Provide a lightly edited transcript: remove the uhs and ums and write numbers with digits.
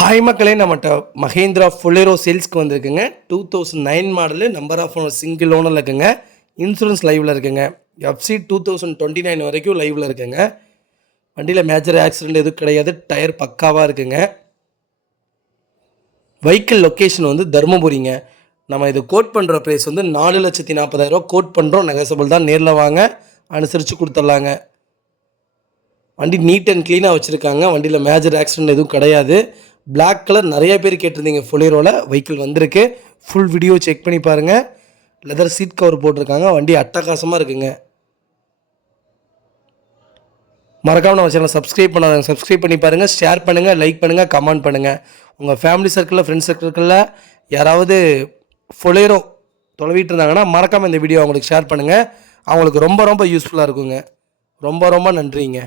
Hi மக்களே, நம்மகிட்ட மஹேந்திரா ஃபுல்லேரோ சேல்ஸ்க்கு வந்திருக்குங்க. 2009 model, number of owner single ஓனரில் இருக்குங்க. இன்சூரன்ஸ் லைவில் இருக்குங்க. எஃப்சி 2029 வரைக்கும் லைவில் இருக்குங்க. வண்டியில் மேஜர் ஆக்சிடென்ட் எதுவும் கிடையாது. டயர் பக்காவாக இருக்குங்க. வெஹிக்கிள் லொக்கேஷன் வந்து தருமபுரிங்க. நம்ம இது கோட் பண்ணுற ப்ரைஸ் வந்து 4,40,000 கோட் பண்ணுறோம். நெகசபிள் தான். நேரில் வாங்க, அனுசரித்து கொடுத்துட்லாங்க. வண்டி நீட் அண்ட் க்ளீனாக வச்சுருக்காங்க. வண்டியில் மேஜர் ஆக்சிடென்ட் எதுவும் கிடையாது. பிளாக் கலர் நிறைய பேர் கேட்டிருந்தீங்க. ஃபுல்லேரோவில் வெஹிக்கிள் வந்திருக்கு. ஃபுல் வீடியோ செக் பண்ணி பாருங்கள். லெதர் சீட் கவர் போட்டிருக்காங்க. வண்டி அட்டகாசமாக இருக்குங்க. மறக்காமல் நம்ம சேனலை சப்ஸ்கிரைப் பண்ணாதவங்க சப்ஸ்கிரைப் பண்ணி பாருங்கள். ஷேர் பண்ணுங்கள், லைக் பண்ணுங்கள், கமெண்ட் பண்ணுங்கள். உங்கள் ஃபேமிலி சர்க்கிளில், ஃப்ரெண்ட்ஸ் சர்க்கிளில் யாராவது ஃபுல்லேரோ தொலைவிட்டு இருந்தாங்கன்னா மறக்காமல் இந்த வீடியோ அவங்களுக்கு ஷேர் பண்ணுங்கள். அவங்களுக்கு ரொம்ப ரொம்ப யூஸ்ஃபுல்லாக இருக்குங்க. ரொம்ப ரொம்ப நன்றிங்க.